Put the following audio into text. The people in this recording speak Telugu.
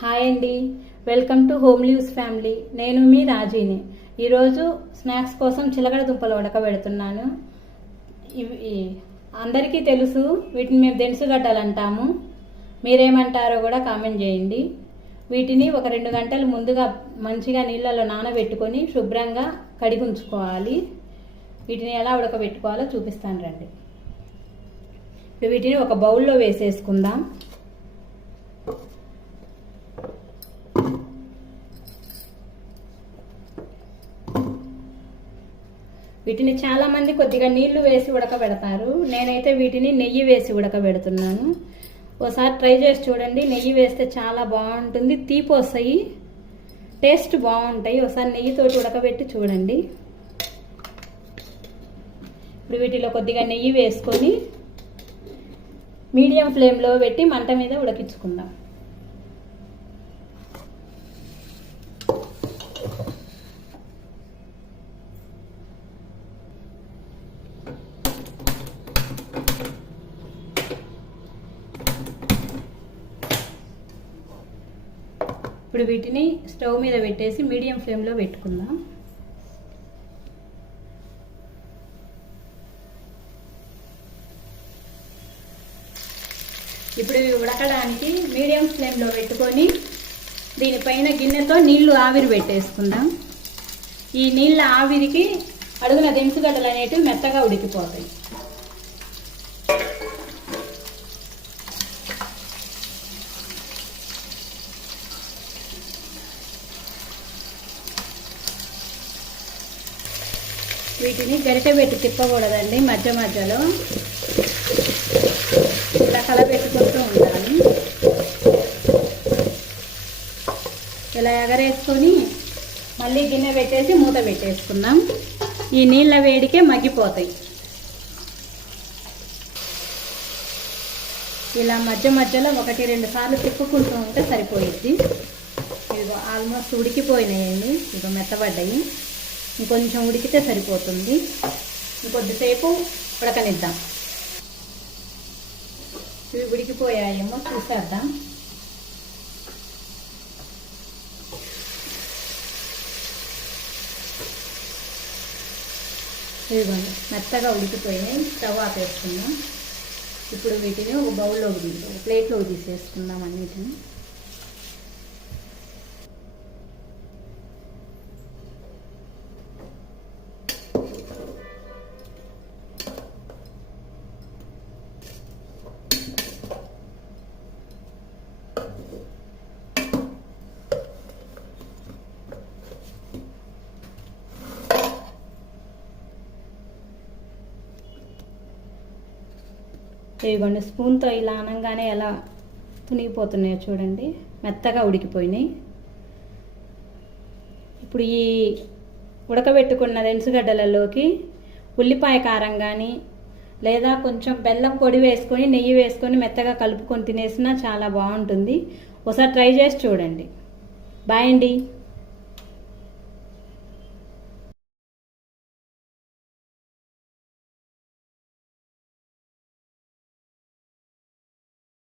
హాయ్ అండి. Welcome to home leaves family. నేను మీ రాజీని. ఈరోజు స్నాక్స్ కోసం చిలకడ దుంపలు ఉడకబెడుతున్నాను. ఇవి అందరికీ తెలుసు వీటిని మేము దెనుసుగడ్డలు అంటాము. మీరేమంటారో కూడా కామెంట్ చేయండి. వీటిని ఒక రెండు గంటలు ముందుగా మంచిగా నీళ్ళలో నానబెట్టుకొని శుభ్రంగా కడిగి ఉంచుకోవాలి. వీటిని ఎలా ఉడకబెట్టుకోవాలో చూపిస్తాను రండి. ఇప్పుడు వీటిని ఒక బౌల్లో వేసేసుకుందాం. వీటిని చాలా మంది కొద్దిగా నీళ్ళు వేసి ఉడకబెడతారు. నేనైతే వీటిని నెయ్యి వేసి ఉడకబెడుతున్నాను. ఒకసారి ట్రై చేసి చూడండి. నెయ్యి వేస్తే చాలా బాగుంటుంది. తీపి వస్తాయి. టేస్ట్ బాగుంటాయి. ఒకసారి నెయ్యితోటి ఉడకబెట్టి చూడండి. ఇప్పుడు వీటిలో కొద్దిగా నెయ్యి వేసుకొని మీడియం ఫ్లేమ్లో పెట్టి మంట మీద ఉడకించుకుందాం. ఇప్పుడు వీటిని స్టవ్ మీద పెట్టేసి మీడియం ఫ్లేమ్లో పెట్టుకుందాం. ఇప్పుడు ఇవి ఉడకడానికి మీడియం ఫ్లేమ్లో పెట్టుకొని దీనిపైన గిన్నెతో నీళ్ళు ఆవిరి పెట్టేసుకుందాం. ఈ నీళ్ళ ఆవిరికి అడుగున దించుగడ్డలు అనేటివి మెత్తగా ఉడికిపోతాయి. వీటిని గరిటె పెట్టి తిప్పకూడదండి మధ్య మధ్యలో. ఇలా కలబెట్టుకుంటూ ఉండాలి. ఇలా ఎగరేసుకొని మళ్ళీ గిన్నె పెట్టేసి మూత పెట్టేసుకుందాం. ఈ నీళ్ళ వేడికే మగ్గిపోతాయి. ఇలా మధ్య మధ్యలో ఒకటి రెండు సార్లు తిప్పుకుంటూ ఉంటే సరిపోయిద్ది. ఇదిగో ఆల్మోస్ట్ ఉడికిపోయినాయండి. ఇదిగో మెత్తబడ్డాయి. ఇంకొంచెం ఉడికితే సరిపోతుంది. ఇంకొద్దిసేపు ఉడకనిద్దాం. ఇవి ఉడికిపోయాయేమో చూసేద్దాం. ఇదిగోండి మెత్తగా ఉడికిపోయినాయి. స్టవ్ ఆపేసుకుందాం. ఇప్పుడు వీటిని ఒక బౌల్లో ఒక ప్లేట్లో తీసేసుకుందాం అన్నిటిని. ఇవ్వండి స్పూన్తో ఇలా అనగానే ఎలా తునిగిపోతున్నాయో చూడండి. మెత్తగా ఉడికిపోయినాయి. ఇప్పుడు ఈ ఉడకబెట్టుకున్న రెంసుగడ్డలలోకి ఉల్లిపాయ కారం కానీ లేదా కొంచెం బెల్లం పొడి వేసుకొని నెయ్యి వేసుకొని మెత్తగా కలుపుకొని తినేసినా చాలా బాగుంటుంది. ఒకసారి ట్రై చేసి చూడండి. బాయ్ అండి.